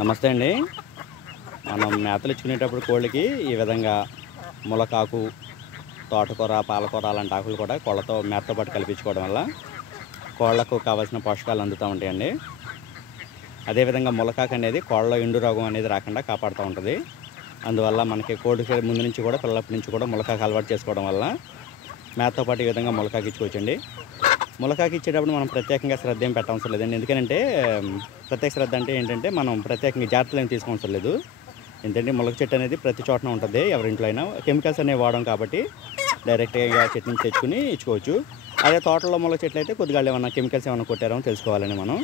నమస్తే అండి. మనం మేతలు ఇచ్చుకునేటప్పుడు కోళ్ళకి ఈ విధంగా ములకాకు, తోటకూర, పాలకూర అలాంటి ఆకులు కూడా కోళ్ళతో మేతతో పాటు కల్పించుకోవడం వల్ల కోళ్ళకు కావాల్సిన పోషకాలు అందుతూ ఉంటాయండి. అదేవిధంగా ములకాకు అనేది కోళ్ళలో ఎండు రోగం అనేది రాకుండా కాపాడుతూ ఉంటుంది. అందువల్ల మనకి కోడికి ముందు నుంచి కూడా పిల్లలప్పటి నుంచి కూడా ములకాకు అలవాటు చేసుకోవడం వల్ల మేతతో పాటు ఈ విధంగా ములకాకు ఇచ్చుకోవచ్చండి. ములకాకు ఇచ్చేటప్పుడు మనం ప్రత్యేకంగా శ్రద్ధ ఏం పెట్టవసరం లేదండి. ఎందుకంటే ప్రత్యేక శ్రద్ధ అంటే ఏంటంటే మనం ప్రత్యేకంగా జాగ్రత్తలు ఏం తీసుకోవసరం లేదు. ఎందుకంటే ములక చెట్టు అనేది ప్రతి చోటన ఉంటుంది, ఎవరింట్లో అయినా. కెమికల్స్ అనేవి వాడడం కాబట్టి డైరెక్ట్గా చెట్టు నుంచి తెచ్చుకుని ఇచ్చుకోవచ్చు. అదే తోటలో ములక చెట్లు అయితే కొద్దిగా ఏమన్నా కెమికల్స్ ఏమైనా కొట్టారో తెలుసుకోవాలని మనం.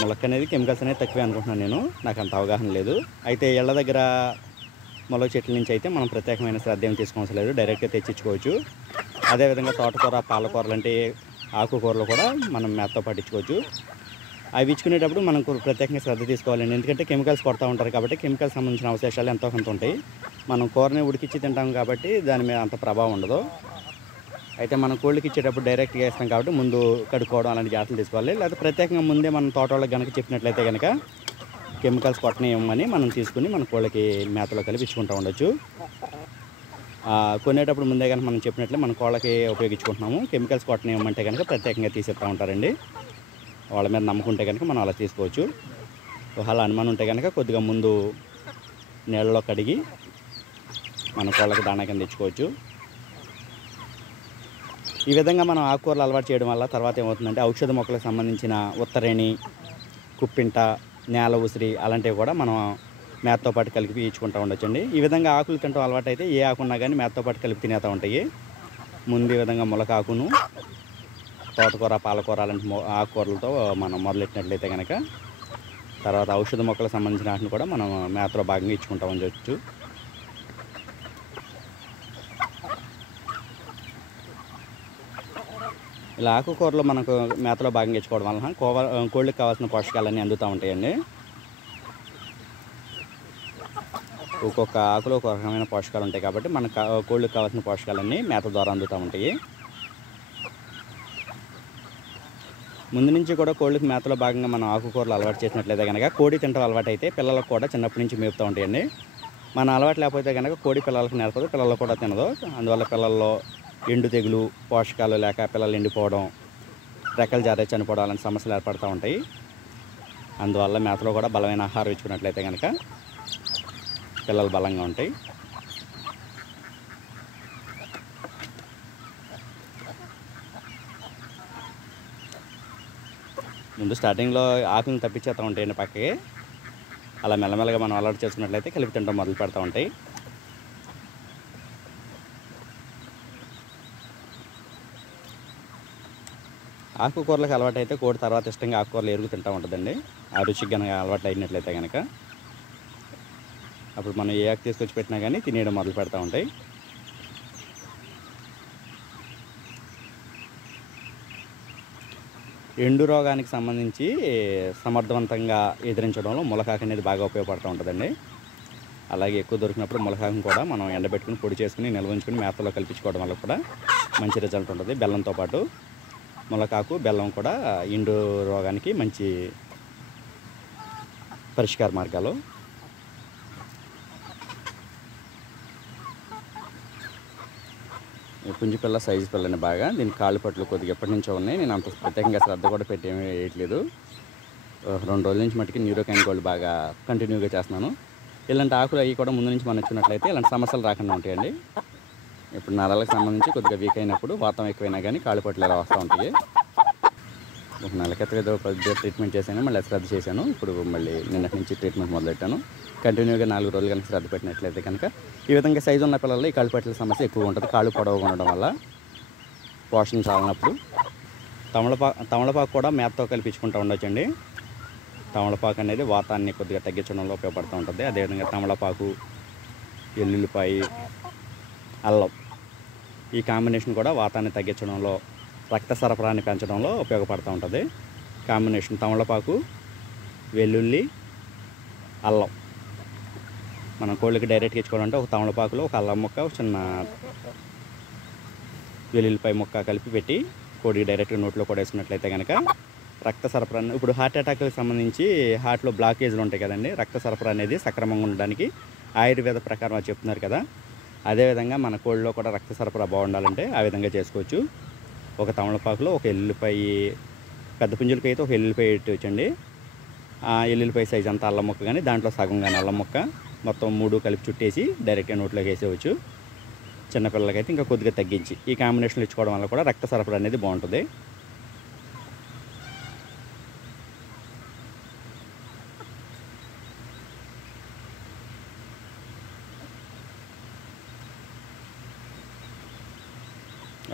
ములక అనేది కెమికల్స్ అనేది తక్కువే అనుకుంటున్నాను నేను, నాకు అంత అవగాహన లేదు. అయితే ఇళ్ళ దగ్గర ములక చెట్ల నుంచి అయితే మనం ప్రత్యేకమైన శ్రద్ధ ఏం తీసుకోవసరం లేదు, డైరెక్ట్గా తెచ్చిచ్చుకోవచ్చు. అదేవిధంగా తోటకూర, పాలకూరలు అంటే ఆకుకూరలు కూడా మనం మేతతో పట్టించుకోవచ్చు. అవి ఇచ్చుకునేటప్పుడు మనం ప్రత్యేకంగా శ్రద్ధ తీసుకోవాలండి. ఎందుకంటే కెమికల్స్ కొడతా ఉంటారు కాబట్టి కెమికల్స్ సంబంధించిన అవశేషాలు ఎంతో కొంత ఉంటాయి. మనం కూరని ఉడికిచ్చి తింటాం కాబట్టి దాని మీద అంత ప్రభావం ఉండదు. అయితే మనం కోళ్ళకి ఇచ్చేటప్పుడు డైరెక్ట్గా వేస్తాం కాబట్టి ముందు కడుక్కోవడం అలాంటి జాగ్రత్తలు తీసుకోవాలి. లేకపోతే ప్రత్యేకంగా ముందే మనం తోటలోకి కనుక చెప్పినట్లయితే కనుక కెమికల్స్ కొట్టనివ్వమని మనం తీసుకుని మన కోళ్ళకి మేతలో కలిపి ఇచ్చుకుంటూ ఉండొచ్చు. కొనేటప్పుడు ముందే కనుక మనం చెప్పినట్లే మన కోళ్ళకి ఉపయోగించుకుంటున్నాము. కెమికల్స్ కొట్టనివ్వమంటే కనుక ప్రత్యేకంగా తీసేస్తూ ఉంటారండి. వాళ్ళ మీద నమ్మకం ఉంటే కనుక మనం అలా తీసుకోవచ్చు. ఒకవేళ అనుమానం ఉంటే కనుక కొద్దిగా ముందు నీళ్ళలో కడిగి మన కోళ్ళకి దాణా కింద ఇచ్చుకోవచ్చు. ఈ విధంగా మనం ఆకుకూరలు అలవాటు చేయడం వల్ల తర్వాత ఏమవుతుందంటే ఔషధ మొక్కలకు సంబంధించిన ఉత్తరేణి, కుప్పింట, నేల ఉసిరి అలాంటివి కూడా మనం మేతతో పాటు కలిపి ఇచ్చుకుంటూ ఉండొచ్చండి. ఈ విధంగా ఆకులు తింటాం అలవాటు అయితే ఏ ఆకున్నా కానీ మేతతో పాటు కలిపి తినేస్తూ ఉంటాయి. ముందు ఈ విధంగా ములకాకును, తోటకూర, పాలకూర అలాంటి ఆకుకూరలతో మనం మొదలెట్టినట్లయితే కనుక తర్వాత ఔషధ మొక్కలకు సంబంధించిన వాటిని కూడా మనం మేతలో భాగంగా ఇచ్చుకుంటూ ఉండొచ్చు. ఇలా ఆకుకూరలు మనకు మేతలో భాగంగా ఇచ్చుకోవడం వలన కోళ్ళకి కావాల్సిన పోషకాలన్నీ అందుతూ ఉంటాయండి. ఒక్కొక్క ఆకులో ఒక రకమైన పోషకాలు ఉంటాయి కాబట్టి మన కోళ్ళకి కావాల్సిన పోషకాలన్నీ మేత ద్వారా అందుతూ ఉంటాయి. ముందు నుంచి కూడా కోళ్ళకి మేతలో భాగంగా మనం ఆకుకూరలు అలవాటు చేసినట్లయితే కనుక కోడి తింటాం అలవాటు అయితే పిల్లలకు కూడా చిన్నప్పటి నుంచి మేపుతూ ఉంటాయండి. మన అలవాటు లేకపోతే కనుక కోడి పిల్లలకు నేర్పదు, పిల్లలు కూడా తినదు. అందువల్ల పిల్లల్లో ఎండు తెగులు, పోషకాలు లేక పిల్లలు ఎండిపోవడం, రెక్కలు జారే చనిపోవడం అలాంటి సమస్యలు ఏర్పడుతూ ఉంటాయి. అందువల్ల మేతలో కూడా బలమైన ఆహారం ఇచ్చుకున్నట్లయితే కనుక పిల్లలు బలంగా ఉంటాయి. ముందు స్టార్టింగ్లో ఆకులను తప్పించేస్తూ ఉంటాయండి పక్కకి. అలా మెల్లమెల్లగా మనం అలవాటు చేసుకున్నట్లయితే కలిపి తింటాం మొదలు పెడతా ఉంటాయి. ఆకుకూరలకు అలవాటు అయితే కోడి తర్వాత ఇష్టంగా ఆకుకూరలు ఎరుగు తింటూ ఉంటుందండి. ఆ రుచికి కనుక అలవాటు అయినట్లయితే కనుక అప్పుడు మనం ఏ ఆకు తీసుకొచ్చి పెట్టినా కానీ తినేయడం మొదలు పెడతా ఉంటాయి. ఎండు రోగానికి సంబంధించి సమర్థవంతంగా ఎదిరించడంలో ములకాకు అనేది బాగా ఉపయోగపడుతూ ఉంటుందండి. అలాగే ఎక్కువ దొరికినప్పుడు ములకాకును కూడా మనం ఎండబెట్టుకుని పొడి చేసుకుని నిల్వ ఉంచుకుని మేతలో కల్పించుకోవడం వల్ల కూడా మంచి రిజల్ట్ ఉంటుంది. బెల్లంతో పాటు ములకాకు, బెల్లం కూడా ఎండు రోగానికి మంచి పరిష్కార మార్గాలు. పుంజు పిల్ల సైజు పిల్లని బాగా దీని కాళ్ళు పట్లు కొద్దిగా ఎప్పటి నుంచో ఉన్నాయి. నేను అంత ప్రత్యేకంగా శ్రద్ధ కూడా పెట్టి ఏమీ వేయట్లేదు. 2 రోజుల నుంచి మటుకు న్యూరోకైన్ గోల్డ్ బాగా కంటిన్యూగా చేస్తున్నాను. ఇలాంటి ఆకులు అవి కూడా ముందు నుంచి మనం ఇచ్చినట్లయితే ఇలాంటి సమస్యలు రాకుండా ఉంటాయండి. ఇప్పుడు నరాలకు సంబంధించి కొద్దిగా వీక్ అయినప్పుడు వాతం ఎక్కువైనా కానీ కాళ్ళు పట్లు ఇలా వస్తూ ఉంటాయి. ఒక నెల క్రితం ఏదో కొద్దిగా ట్రీట్మెంట్ చేశాను, మళ్ళీ శ్రద్ధ చేశాను. ఇప్పుడు మళ్ళీ నిన్నటి నుంచి ట్రీట్మెంట్ మొదలెట్టాను. కంటిన్యూగా 4 రోజులు కనుక శ్రద్ధ పెట్టినట్లయితే కనుక ఈ విధంగా సైజు ఉన్న పిల్లల్లో ఈ కాళ్ళు పట్ల సమస్య ఎక్కువ ఉంటుంది. కాళ్ళు పొడవుగా ఉండడం వల్ల పోషణ చాలినప్పుడు తమలపాకు కూడా మేతతో కల్పించుకుంటూ ఉండొచ్చండి. తమలపాకు అనేది వాతాన్ని కొద్దిగా తగ్గించడంలో ఉపయోగపడుతూ ఉంటుంది. అదేవిధంగా తమలపాకు, ఎల్లుల్లిపాయ, అల్లం ఈ కాంబినేషన్ కూడా వాతాన్ని తగ్గించడంలో, రక్త సరఫరాని పెంచడంలో ఉపయోగపడుతూ ఉంటుంది. కాంబినేషన్ తమలపాకు, వెల్లుల్లి, అల్లం మనం కోళ్ళకి డైరెక్ట్గా ఇచ్చుకోవాలంటే ఒక తమలపాకులో ఒక అల్లం ముక్క, ఒక చిన్న వెల్లుల్లిపాయ ముక్క కలిపి పెట్టి కోడికి డైరెక్ట్గా నోట్లో కూడా వేసుకున్నట్లయితే కనుక రక్త సరఫరా ఇప్పుడు హార్ట్ అటాక్కి సంబంధించి హార్ట్లో బ్లాకేజ్లు ఉంటాయి కదండి, రక్త సరఫరా అనేది సక్రమంగా ఉండడానికి ఆయుర్వేద ప్రకారం అది చెప్తున్నారు కదా. అదేవిధంగా మన కోళ్ళలో కూడా రక్త సరఫరా బాగుండాలంటే ఆ విధంగా చేసుకోవచ్చు. ఒక తమలపాకులో ఒక ఎల్లుల్లిపాయ, పెద్ద పుంజులకి అయితే ఒక ఎల్లుల్లిపాయ పెట్టవచ్చండి. ఆ ఎల్లుల్లిపాయ సైజ్ అంతా అల్లం ముక్క కానీ దాంట్లో సగం కానీ అల్లం ముక్క మొత్తం 3 కలిపి చుట్టేసి డైరెక్ట్గా నోట్లోకి వేసేవచ్చు. చిన్నపిల్లలకైతే ఇంకా కొద్దిగా తగ్గించి ఈ కాంబినేషన్లో ఇచ్చుకోవడం వల్ల కూడా రక్త సరఫరా అనేది బాగుంటుంది.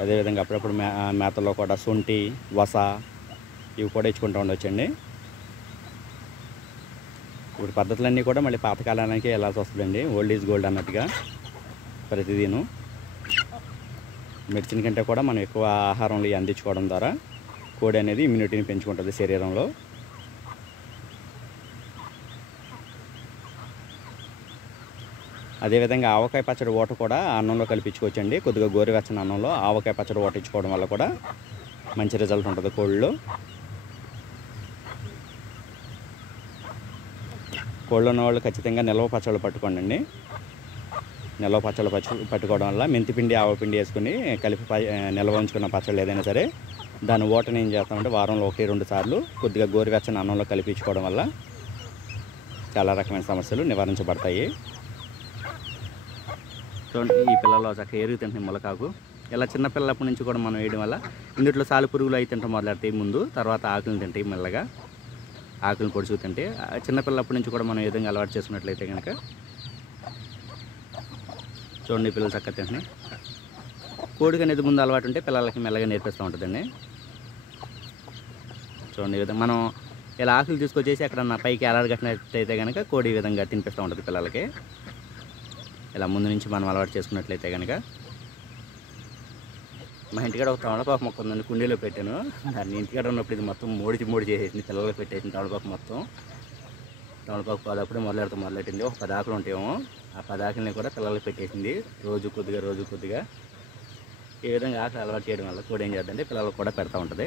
అదేవిధంగా అప్పుడప్పుడు మేతల్లో కూడా శొంఠి, వస ఇవి కూడా ఇచ్చుకుంటూ ఉండొచ్చండి. ఇప్పుడు పద్ధతులన్నీ కూడా మళ్ళీ పాతకాలానికి వెళ్ళాల్సి వస్తుందండి. ఓల్డ్ ఈజ్ గోల్డ్ అన్నట్టుగా ప్రతిదీను మెడిసిన్ కంటే కూడా మనం ఎక్కువ ఆహారంలో అందించుకోవడం ద్వారా కోడి అనేది ఇమ్యూనిటీని పెంచుకుంటుంది శరీరంలో. అదేవిధంగా ఆవకాయ పచ్చడి ఓట కూడా అన్నంలో కలిపించుకోవచ్చండి. కొద్దిగా గోరువెచ్చని అన్నంలో ఆవకాయ పచ్చడి ఓట ఇచ్చుకోవడం వల్ల కూడా మంచి రిజల్ట్ ఉంటుంది కోళ్ళలో. కోళ్ళు ఉన్న వాళ్ళు ఖచ్చితంగా నిల్వ పచ్చళ్ళు పట్టుకోండి. నిల్వ పచ్చళ్ళు పట్టుకోవడం వల్ల మెంతిపిండి, ఆవపిండి వేసుకుని కలిపి నిల్వ ఉంచుకున్న పచ్చళ్ళు ఏదైనా సరే దాని ఓటని ఏం చేస్తామంటే వారంలో 1-2 సార్లు కొద్దిగా గోరువెచ్చని అన్నంలో కలిపించుకోవడం వల్ల చాలా రకమైన సమస్యలు నివారించబడతాయి. చూడండి, ఈ పిల్లలు చక్కగా ఎరుగు తింటున్నాయి మొలకాకు. ఇలా చిన్నపిల్లప్పటి నుంచి కూడా మనం వేయడం వల్ల ఇందులో సాలు పురుగులు అవి తింటాం మొదలెడతాయి ముందు, తర్వాత ఆకులను తింటాయి మెల్లగా. ఆకులను పొడుచుకు తింటే చిన్నపిల్లప్పటి నుంచి కూడా మనం ఏ విధంగా అలవాటు చేసుకున్నట్లయితే కనుక చూడండి పిల్లలు చక్కగా తింటున్నాయి. కోడికి అనేది ముందు అలవాటు ఉంటే పిల్లలకి మెల్లగా నేర్పిస్తూ ఉంటుందండి. చూడండి ఈ విధంగా మనం ఇలా ఆకులు తీసుకొచ్చేసి ఎక్కడన్నా పైకి ఎలాడగట్టినట్లయితే కనుక కోడి ఈ విధంగా తినిపిస్తూ ఉంటుంది పిల్లలకి. ఇలా ముందు నుంచి మనం అలవాటు చేసుకున్నట్లయితే కనుక. మా ఇంటికాడ ఒక తమలపాకు మొక్క ఉందండి, కుండీలో పెట్టాను. దాన్ని ఇంటికాడ ఉన్నప్పుడు ఇది మొత్తం మూడి చేసేసింది, పిల్లలకి పెట్టేసింది తమలపాకు మొత్తం. తమలపాకు పాలు అప్పుడే మొదలెట్టింది. ఒక 10 ఆకులు ఉంటాయేమో, ఆ 10 ఆకులని కూడా పిల్లలకి పెట్టేసింది. రోజు కొద్దిగా ఈ విధంగా ఆకులు అలవాటు చేయడం వల్ల కూడా ఏం చేద్దంటే పిల్లలకు కూడా పెడతా ఉంటుంది.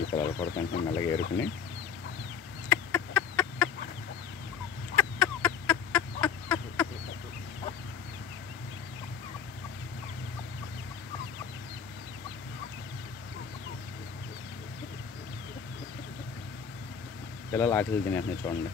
ఈ పిల్లలు కూడా కొంచెం మెల్లగా ఏరుకుని పిల్లలు ఆకలి తినేస్తున్నాయి చూడండి.